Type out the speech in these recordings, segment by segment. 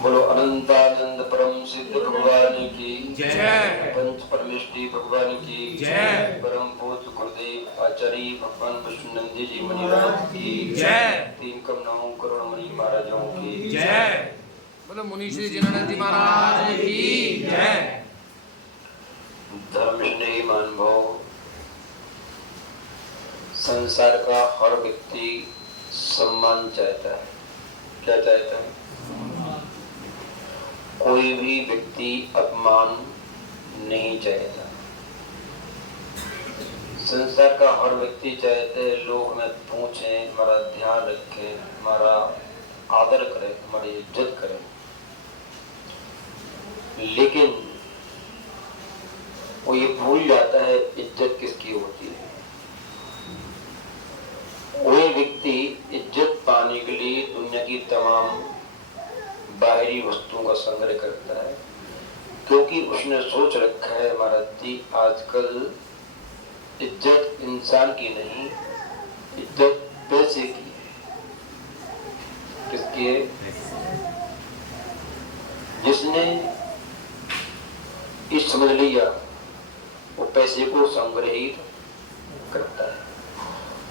बोलो अनंतानंद परम सिद्ध भगवान की जय। पंच परमेष्टि भगवान की जय। परम पूज्य गुरुदेव आचार्य भगवान विष्णुनंदी जी मुनिराज की जय। तीन कमनाओं करोड़ मुनि महाराजों की जय। बोलो मुनि श्री जिनानंद जी महाराज की जय। धर्म स्नेही महानुभाव, संसार का हर व्यक्ति सम्मान चाहता है। क्या चाहता है? कोई भी व्यक्ति अपमान नहीं चाहता। संसार का हर व्यक्ति चाहते हैं लोग हमें पूछें, हमारा ध्यान रखें, हमारा आदर करें, हमारी इज्जत करें। लेकिन वो ये भूल जाता है इज्जत किसकी होती है। कोई व्यक्ति इज्जत पाने के लिए दुनिया की तमाम बाहरी वस्तुओं का संग्रह करता है, क्योंकि उसने सोच रखा है हमारा दी आजकल इज्जत इंसान की नहीं, इज्जत पैसे की है। किसकी है? जिसने इस समझ लिया वो पैसे को संग्रहित करता है।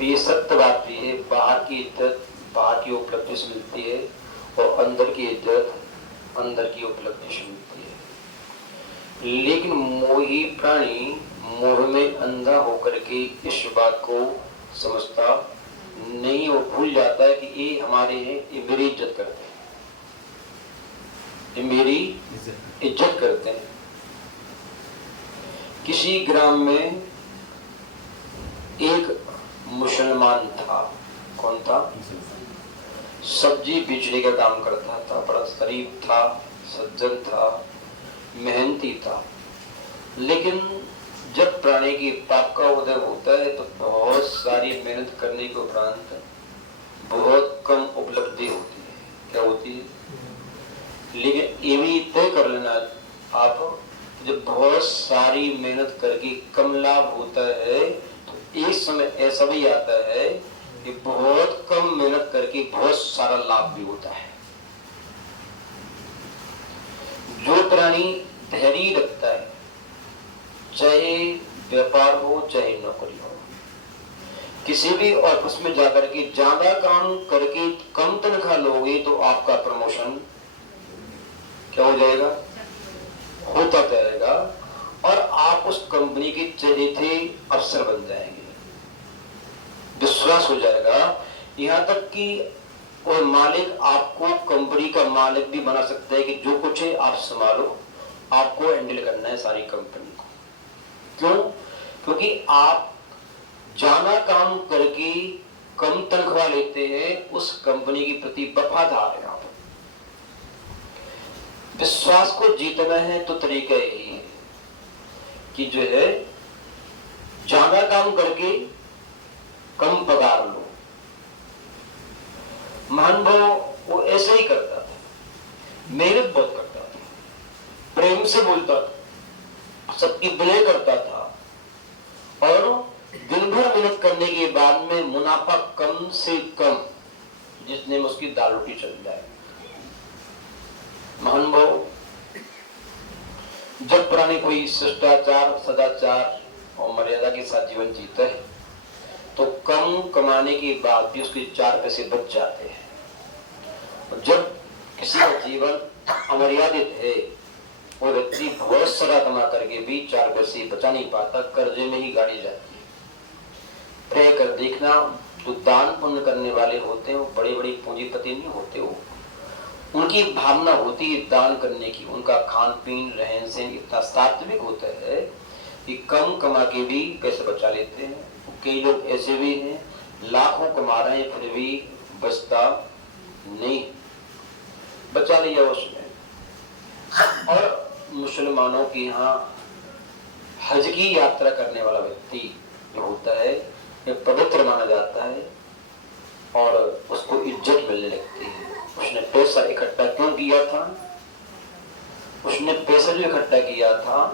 ये सत्य बात भी है। बाहर की इज्जत बाहर की उपलब्धि से मिलती है और अंदर की इज्जत अंदर की उपलब्धि से मिलती है। लेकिन मोही प्राणी मोह में अंधा होकर के इस बात को समझता नहीं। वो भूल जाता है कि ये हमारे हैं, ये मेरी इज्जत करते हैं, ये मेरी इज्जत करते हैं। किसी ग्राम में एक मुसलमान था। कौन था? सब्जी बेचने का काम करता था, बड़ा शरीफ था, सज्जन था, मेहनती था। लेकिन जब प्राणी की पाप का उदय होता है तो बहुत सारी मेहनत करने के उपरांत बहुत कम उपलब्धि होती है। क्या होती है? लेकिन ये भी तय कर लेना आप, जब बहुत सारी मेहनत करके कम लाभ होता है तो एक समय ऐसा भी आता है कि बहुत कम मेहनत करके बहुत सारा लाभ भी होता है। जो प्राणी धैर्य रखता है, चाहे व्यापार हो चाहे नौकरी हो, किसी भी ऑफिस में जाकर के ज्यादा काम करके कम तनख्वाह लोगे तो आपका प्रमोशन क्या हो जाएगा? होता जाएगा और आप उस कंपनी के चहेते अफसर बन जाएंगे। विश्वास हो जाएगा। यहां तक कि और मालिक आपको कंपनी का मालिक भी बना सकता है कि जो कुछ है आप संभालो, आपको हैंडल करना है सारी कंपनी को। क्यों? क्योंकि आप ज्यादा काम करके कम तनख्वाह लेते हैं, उस कंपनी के प्रति वफादार हैं आप। विश्वास को जीतना है तो तरीका यही है कि जो है ज्यादा काम करके कम पगार लो। महानुभव वो ऐसे ही करता था, मेहनत बहुत करता था, प्रेम से बोलता था, सबकी विनय करता था और दिन भर मेहनत करने के बाद में मुनाफा कम से कम, जिसने में उसकी दाल रोटी चल जाए। महानुभव जब प्राणी कोई शिष्टाचार, सदाचार और मर्यादा के साथ जीवन जीता है तो कम कमाने के बाद भी उसके 4 पैसे बच जाते हैं। और जब किसी का जीवन अमर्यादित है, वो व्यक्ति बहुत सारा कमा करके भी 4 पैसे बचा नहीं पाता, कर्जे में ही गाड़ी जाती है। प्रय कर देखना, जो दान पुण्य करने वाले होते हैं वो बड़े बड़े पूंजीपति नहीं होते। वो उनकी भावना होती है दान करने की। उनका खान पीन रहन सहन इतना सात्विक होता है कि कम कमा के भी पैसे बचा लेते हैं। कई लोग ऐसे भी हैं लाखों कमा रहे हैं फिर भी बचता नहीं, बचा लिया उसने। और मुसलमानों के यहाँ हज की यात्रा करने वाला व्यक्ति जो होता है ये पवित्र माना जाता है और उसको इज्जत मिलने लगती है। उसने पैसा इकट्ठा क्यों किया था? उसने पैसा जो इकट्ठा किया था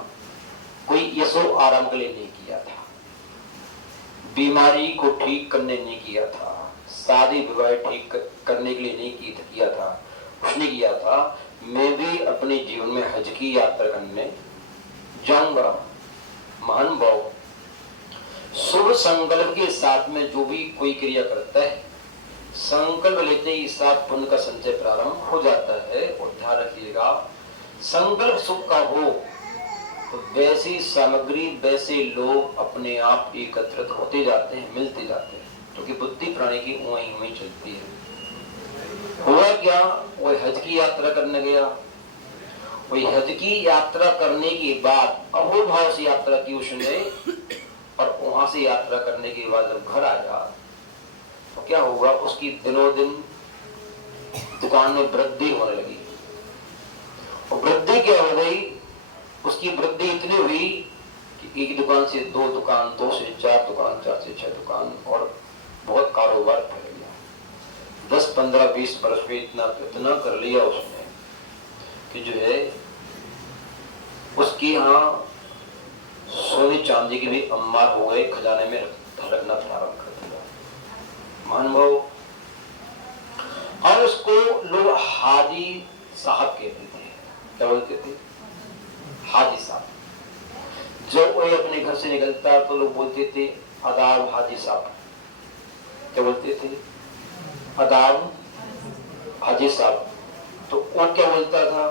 कोई यशो आराम के लिए नहीं किया था, बीमारी को ठीक करने नहीं किया था, शादी विवाह ठीक करने के लिए नहीं किया था, उसने किया था मैं भी अपने जीवन में हज की यात्रा करने जाऊंगा। महान भाव, शुभ संकल्प के साथ में जो भी कोई क्रिया करता है, संकल्प लेते ही साथ पुण्य का संचय प्रारंभ हो जाता है। और ध्यान रखिएगा, संकल्प शुभ का हो तो वैसी सामग्री, वैसे लोग अपने आप एकत्रित होते जाते हैं, मिलते जाते हैं, क्योंकि बुद्धि प्राणी की वहीं वहीं चलती है। हुआ क्या, वह हज की यात्रा करने गया। वही हज की यात्रा करने के बाद अहोभाव से यात्रा की उसने, और वहां से यात्रा करने के बाद जब घर आया तो क्या हुआ, उसकी दिनों दिन दुकान में वृद्धि होने लगी। और वृद्धि क्या हो गई, उसकी वृद्धि इतनी हुई कि एक दुकान से 2 दुकान, 2 से 4 दुकान, 4 से 6 दुकान, और बहुत कारोबार फैल गया। 10, 15, 20 वर्ष में इतना कर लिया उसने कि जो है उसकी यहाँ सोने चांदी के भी अंबार हो गए, खजाने में रखना प्रारंभ कर दिया। महानुभाव, और उसको लोग हाजी साहब कहते थे। क्या बोलते थे? हाजी साहब। जब वो अपने घर से निकलता तो लोग बोलते थे आदाब हाजी साहब। क्या बोलते थे? आदाब हाजी साहब। तो वो क्या बोलता था?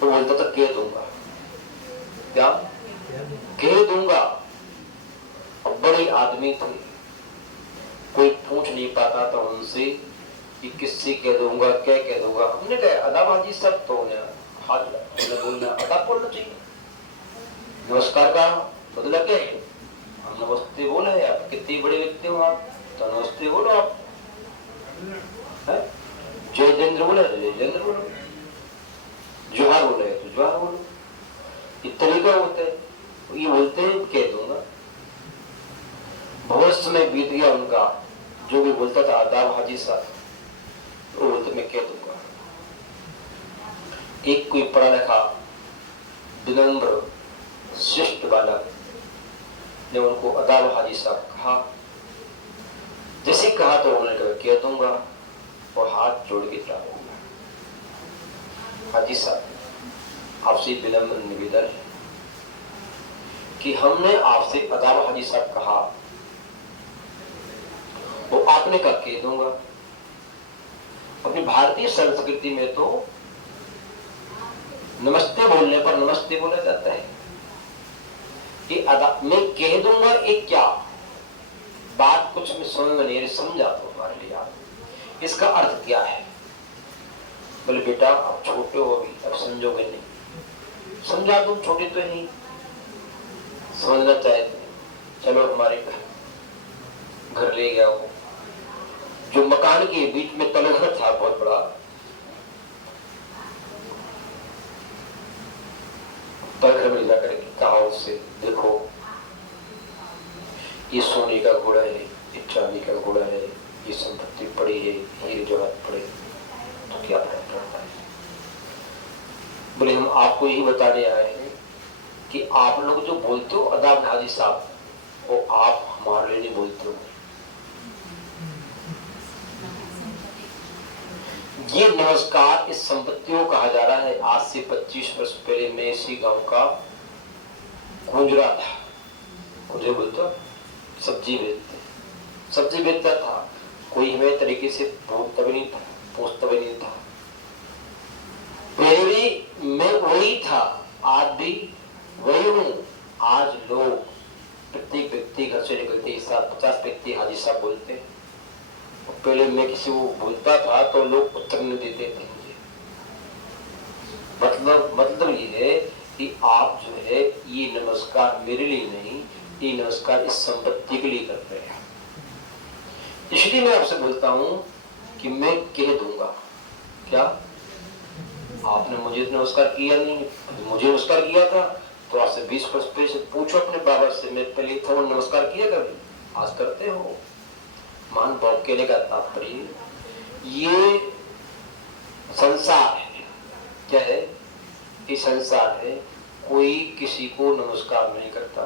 तो बोलता था कह दूंगा। क्या कह दूंगा? और बड़े आदमी थे, कोई पूछ नहीं पाता था उनसे कि किससे कह दूंगा, क्या कह दूंगा। हमने कहा आदाब हाजी साहब, तो उन्हें बोलना आदाब बोलना चाहिए। नमस्कार का बदला क्या है? हम नमस्ते बोले है। आप कितने बड़े व्यक्ति हो आप, तो नमस्ते बोलो आप। जय जिंद्र बोले तो जय जिंद्र बोलो, जोहार बोले तो जोहार बोलो। ये तरीका होता है। ये बोलते हैं कह दूंगा। बहुत समय बीत गया उनका, जो भी बोलता था आदाब हाजी साहब, वो बोलते मैं कह दूंगा। एक कोई पढ़ा लिखा विनम्र शिष्ट बालक ने उनको आदाब हाजी साहब कहा। जैसे कहा तो उन्होंने कहा कह दूंगा, और हाथ जोड़ के खड़ा हो गया। हाजी साहब, आपसे विनम्र निवेदन है कि हमने आपसे आदाब हाजी साहब कहा, वो आपने कहा कह दूंगा। अपनी भारतीय संस्कृति में तो नमस्ते बोलने पर नमस्ते बोला जाता है। ये मैं कह दूंगा, एक क्या बात कुछ में समझ में नहीं समझा तो हमारे लिए आप इसका अर्थ क्या है? बोले बेटा आप छोटे हो अभी, अब समझोगे नहीं। समझा तुम छोटे तो नहीं, समझना चाहते, चलो हमारे घर ले गया। वो जो मकान के बीच में तलघर था बहुत बड़ा, तलघर में जाकर कहा उससे देखो ये सोने का घोड़ा है, ये चांदी का घोड़ा है, ये संपत्ति पड़ी है, हीरे जवाहरात पड़े, तो क्या पड़ता है? बोले हम आपको यही बताने आए हैं कि आप लोग जो बोलते हो आदाब हाजी साहब, वो आप हमारे लिए नहीं बोलते हो। ये नमस्कार इस संपत्तियों कहा जा रहा है। आज से 25 वर्ष पहले मैं इसी गांव का गुजरा था। मुझे बोलता सब्जी बेचता था। कोई हमें तरीके से पूछता भी नहीं था। पहले भी मैं वही था, आज भी वही हूँ। आज लोग प्रत्येक व्यक्ति घर से निकलते 50 व्यक्ति हाजी साहब बोलते हैं। पहले मैं किसी को बोलता था तो लोग उत्तर नहीं देते थे मुझे। मतलब ये है कि आप जो है ये नमस्कार मेरे लिए नहीं, ये नमस्कार इस संपत्ति के लिए कर रहे हैं। इसलिए मैं आपसे बोलता हूं कि मैं कह दूंगा। क्या आपने मुझे नमस्कार किया नहीं? मुझे नमस्कार किया था तो आज से 20 वर्ष पहले से पूछो अपने बाबा से, मैं पहले था नमस्कार किया कभी? आज करते हो? मान भाव कहने का तात्पर्य ये संसार है। क्या है? ये संसार है। कोई किसी को नमस्कार नहीं करता,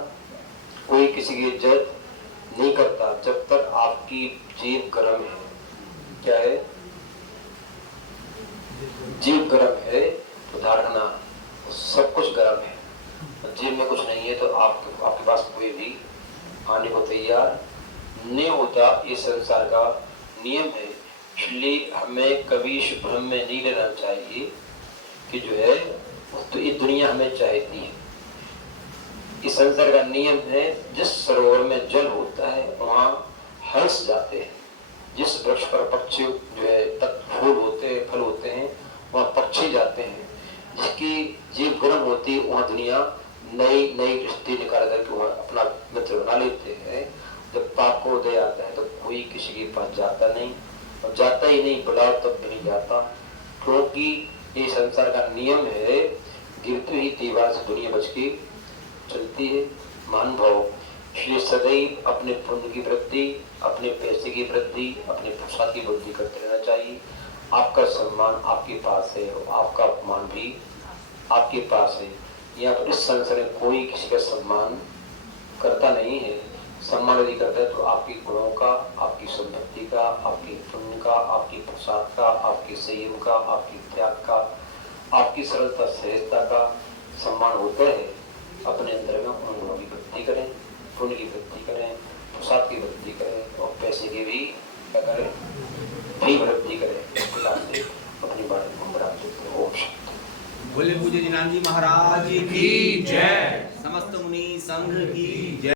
कोई किसी की इज्जत नहीं करता जब तक आपकी जीभ गर्म है। क्या है? जीभ गर्म है तो धारणा सब कुछ गर्म है। जीभ में कुछ नहीं है तो आपके पास कोई भी आने को तैयार नहीं होता। ये संसार का नियम है। इसलिए हमें कभी इस भ्रम में नहीं रहना चाहिए कि जो है तो ये दुनिया हमें चाहती है। इस संसार का नियम है, जिस सरोवर में जल होता है वहाँ हंस जाते हैं। जिस वृक्ष पर पक्षी जो है तक फूल होते हैं, फल होते हैं, वहाँ पक्षी जाते हैं। जिसकी जीभ गर्म होती है वहाँ दुनिया नई नई रिश्ते निकाल करके वहाँ अपना मित्र बना लेते हैं। जब पाप को उदय आता है तो कोई किसी के पास जाता नहीं, और जाता ही नहीं, बुलाओ तब भी नहीं जाता, क्योंकि ये संसार का नियम है। गिरते ही दीवार से दुनिया बच के चलती है। मान भाव इसलिए सदैव अपने पुण्य की वृद्धि, अपने पैसे की वृद्धि, अपने प्रसाद की वृद्धि करते रहना चाहिए। आपका सम्मान आपके पास है और आपका अपमान भी आपके पास है। यहाँ पर इस संसार में कोई किसी का सम्मान करता नहीं है। सम्मान यदि करता है तो आपके गुणों का, आपकी संपत्ति का, आपके पुण्य का, आपके प्रसाद का, आपके संयम का, आपके त्याग का, आपकी सरलता सहजता का सम्मान होता है। अपने अंदर में उन गुणों की वृद्धि करें, पुण्य की वृद्धि करें, प्रसाद की वृद्धि करें और पैसे की भी क्या करें, भी वृद्धि करें। से अपनी बात को बढ़ाते। ओम शांति। बोले पूज्य जिनांद जी महाराज की जय। समस्त मुनि संघ की